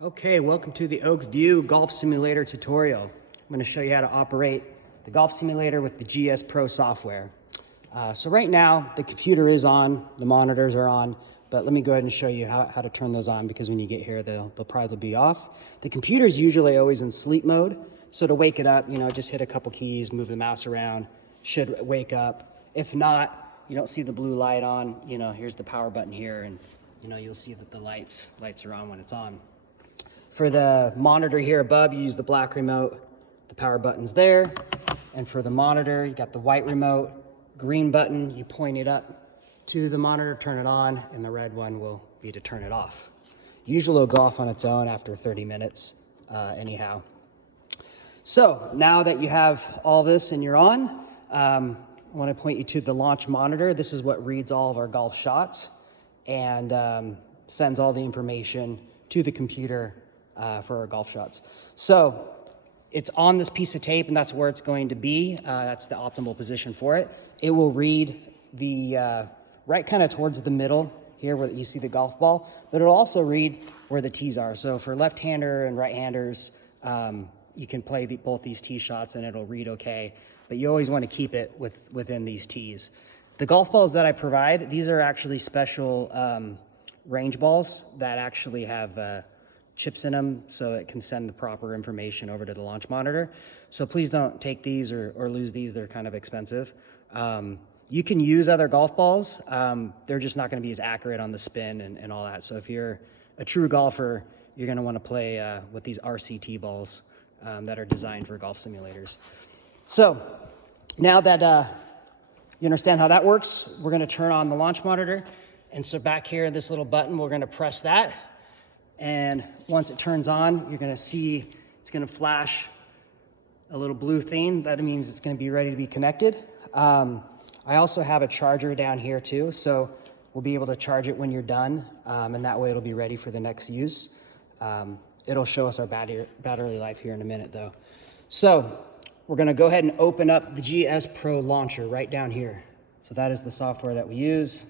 Okay, welcome to the Oak View Golf Simulator tutorial. I'm going to show you how to operate the golf simulator with the GS Pro software. So right now the computer is on, the monitors are on, but let me go ahead and show you how to turn those on, because when you get here they'll probably be off. The computer's usually always in sleep mode, so to wake it up, just hit a couple keys, move the mouse around, should wake up. If not, you don't see the blue light on, here's the power button here, and you'll see that the lights are on when it's on. For the monitor here above, you use the black remote, the power button's there. And for the monitor, you got the white remote, green button, you point it up to the monitor, turn it on, and the red one will be to turn it off. Usually it'll go off on its own after 30 minutes anyhow. So now that you have all this and you're on, I want to point you to the launch monitor. This is what reads all of our golf shots and sends all the information to the computer for our golf shots. So it's on this piece of tape, and that's where it's going to be. That's the optimal position for it. It will read the right kind of towards the middle here where you see the golf ball, but it'll also read where the tees are. So for left-hander and right-handers, you can play both these tee shots and it'll read okay, but you always want to keep it within these tees. The golf balls that I provide, these are actually special range balls that actually have chips in them, so it can send the proper information over to the launch monitor. So please don't take these or lose these. They're kind of expensive. You can use other golf balls. They're just not going to be as accurate on the spin and all that. So if you're a true golfer, you're going to want to play with these RCT balls that are designed for golf simulators. So now that you understand how that works, we're going to turn on the launch monitor. And so back here, this little button, we're going to press that. And once it turns on, you're going to see it's going to flash a little blue thing. That means it's going to be ready to be connected. I also have a charger down here too, so we'll be able to charge it when you're done, and that way it'll be ready for the next use. It'll show us our battery life here in a minute though. So we're going to go ahead and open up the GS Pro launcher right down here. So that is the software that we use.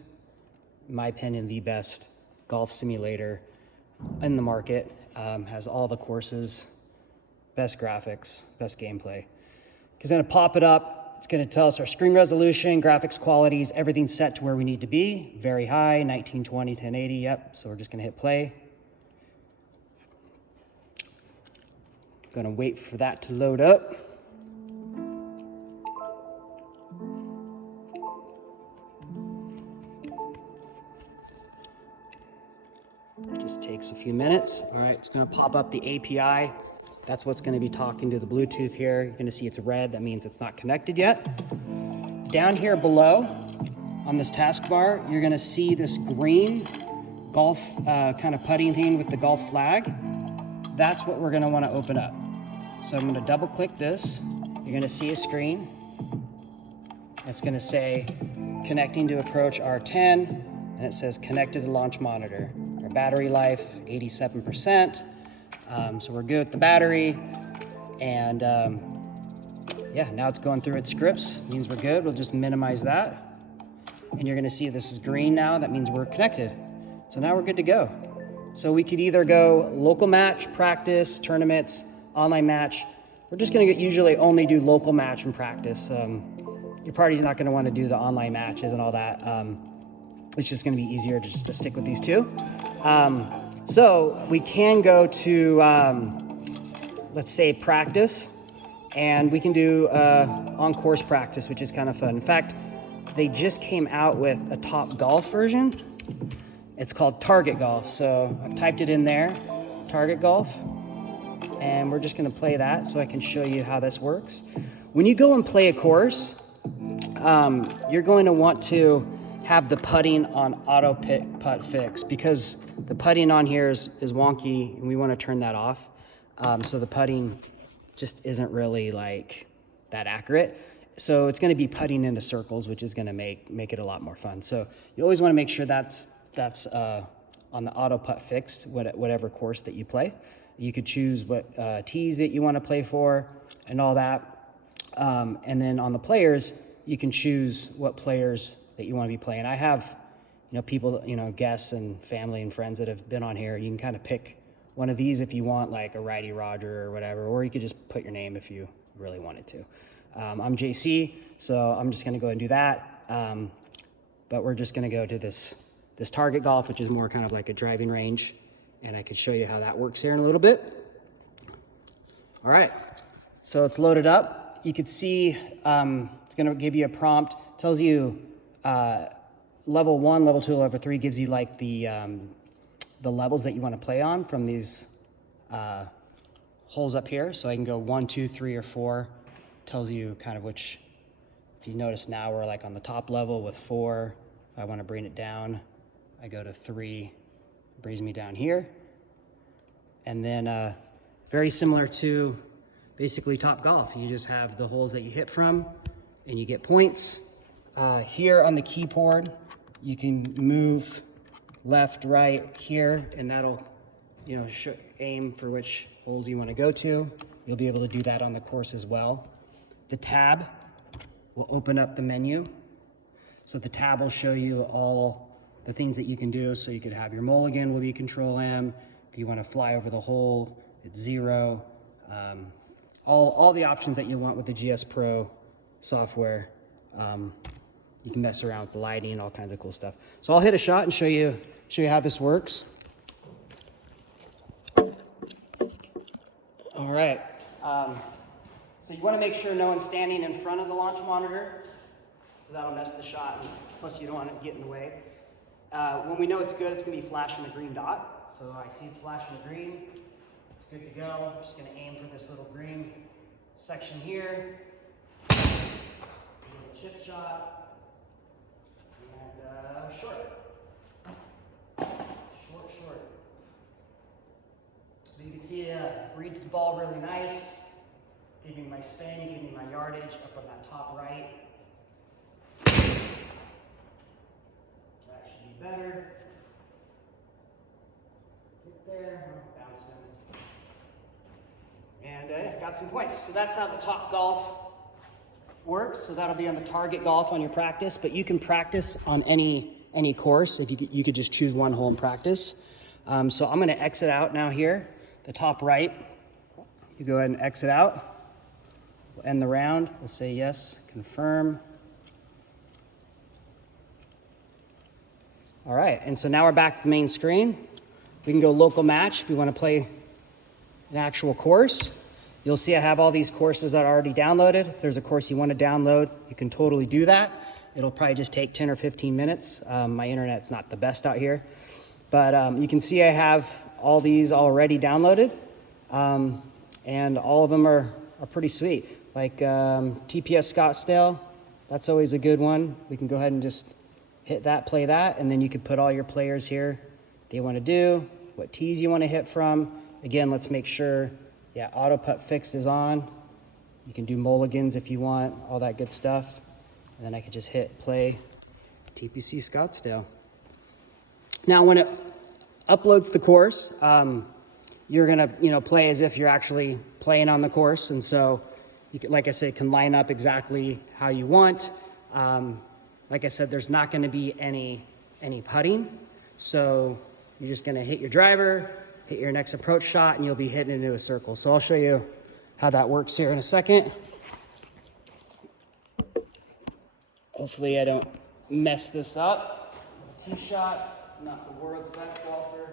In my opinion, the best golf simulator in the market. Has all the courses, best graphics, best gameplay. It's going to pop it up. It's going to tell us our screen resolution, graphics qualities, everything's set to where we need to be. Very high, 1920, 1080, yep. So we're just going to hit play. Going to wait for that to load up. Just takes a few minutes. All right, it's going to pop up the API. That's what's going to be talking to the Bluetooth here. You're going to see it's red. That means it's not connected yet. Down here below on this taskbar, you're going to see this green golf kind of putting thing with the golf flag. That's what we're going to want to open up. So I'm going to double click this. You're going to see a screen. It's going to say connecting to approach R10, and it says connected to launch monitor. Our battery life, 87%. So we're good with the battery. And yeah, now it's going through its scripts. Means we're good. We'll just minimize that. And you're gonna see this is green now. That means we're connected. So now we're good to go. So we could either go local match, practice, tournaments, online match. We're just gonna usually only do local match and practice. Your party's not gonna wanna do the online matches and all that. It's just gonna be easier just to stick with these two. So we can go to, let's say practice, and we can do on-course practice, which is kind of fun. In fact, they just came out with a Top Golf version. It's called Target Golf. So I've typed it in there, Target Golf, and we're just gonna play that so I can show you how this works. When you go and play a course, you're going to want to have the putting on auto putt fix, because the putting on here is wonky and we want to turn that off. So the putting just isn't really like that accurate. So it's going to be putting into circles, which is going to make it a lot more fun. So you always want to make sure that's on the auto putt fixed, whatever course that you play. You could choose what tees that you want to play for and all that. And then on the players, you can choose what players that you want to be playing. I have, people, guests and family and friends that have been on here. You can kind of pick one of these if you want like a righty Roger or whatever, or you could just put your name if you really wanted to. I'm JC, so I'm just gonna go and do that. But we're just gonna go to this Target Golf, which is more kind of like a driving range, and I could show you how that works here in a little bit. All right, so it's loaded up. You could see it's gonna give you a prompt, tells you level 1, level 2, level 3 gives you like the levels that you want to play on from these holes up here. So I can go 1, 2, 3, or 4. Tells you kind of which. If you notice now we're like on the top level with 4. If I want to bring it down, I go to 3. It brings me down here. And then very similar to basically Top Golf. You just have the holes that you hit from, and you get points. Here on the keyboard, you can move left, right here, and that'll, aim for which holes you want to go to. You'll be able to do that on the course as well. The tab will open up the menu. So the tab will show you all the things that you can do. So you could have your mulligan will be Control M. If you want to fly over the hole, it's 0. All the options that you want with the GS Pro software. You can mess around with the lighting and all kinds of cool stuff. So I'll hit a shot and show you how this works. All right. So you want to make sure no one's standing in front of the launch monitor, because that'll mess the shot, and plus you don't want it to get in the way. When we know it's good, it's going to be flashing a green dot. So I see it's flashing a green. It's good to go. I'm just going to aim for this little green section here. A little chip shot. And short. Short. But you can see it reads the ball really nice. Giving me my spin, giving me my yardage up on that top right. That should be better. Get there, bouncing. And got some points. So that's how the Top Golf works. So that'll be on the Target Golf on your practice, but you can practice on any course. If you could just choose one hole and practice. So I'm going to exit out now here, the top right. You go ahead and exit out. We'll end the round. We'll say yes, confirm. All right, and so now we're back to the main screen. We can go local match if you want to play an actual course. You'll see I have all these courses that are already downloaded. If there's a course you want to download, you can totally do that. It'll probably just take 10 or 15 minutes. My internet's not the best out here. But you can see I have all these already downloaded. And all of them are pretty sweet. Like TPS Scottsdale, that's always a good one. We can go ahead and just hit that, play that, and then you could put all your players here they want to do, what tees you want to hit from. Again, let's make sure, auto putt fix is on. You can do mulligans if you want, all that good stuff. And then I could just hit play TPC Scottsdale. Now, when it uploads the course, you're gonna, play as if you're actually playing on the course. And so, you can, like I said, can line up exactly how you want. Like I said, there's not gonna be any putting. So you're just gonna hit your driver, hit your next approach shot, and you'll be hitting into a circle. So I'll show you how that works here in a second. Hopefully I don't mess this up. Tee shot, not the world's best golfer.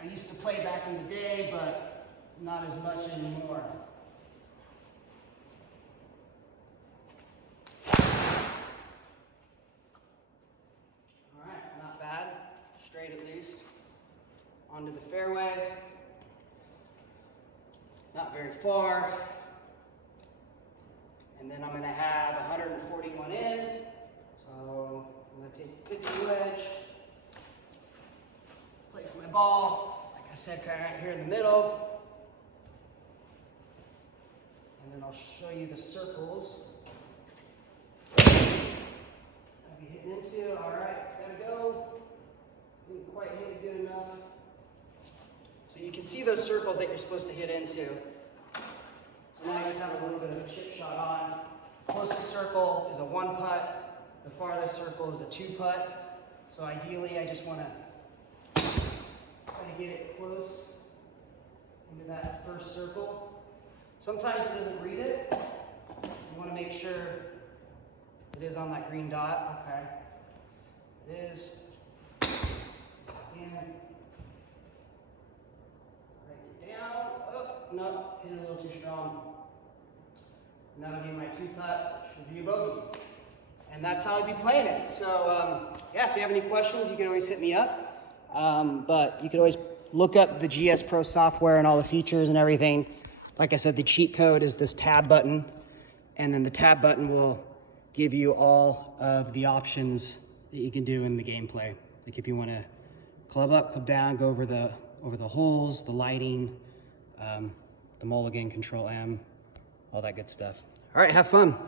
I used to play back in the day, but not as much anymore. All right, not bad. Straight at least. Onto the fairway. Not very far. And then I'm going to have 141 in. So I'm going to take the 50 wedge. Place my ball, like I said, kind of right here in the middle. And then I'll show you the circles I'll be hitting into. All right, it's got to go. Didn't quite hit it good enough. So you can see those circles that you're supposed to hit into. So now I just have a little bit of a chip shot on. Closest circle is a 1 putt. The farthest circle is a 2 putt. So ideally, I just want to try to get it close into that first circle. Sometimes it doesn't read it. You want to make sure it is on that green dot. Okay. It is. And break it down. Oh, no, hit it a little too strong. And that'll be my 2-putt. Should be a bogey. And that's how I'd be playing it. So yeah, if you have any questions, you can always hit me up. But you can always look up the GS Pro software and all the features and everything. Like I said, the cheat code is this tab button. And then the tab button will give you all of the options that you can do in the gameplay. Like if you want to club up, club down, go over the holes, the lighting, the mulligan, Control M, all that good stuff. All right, have fun.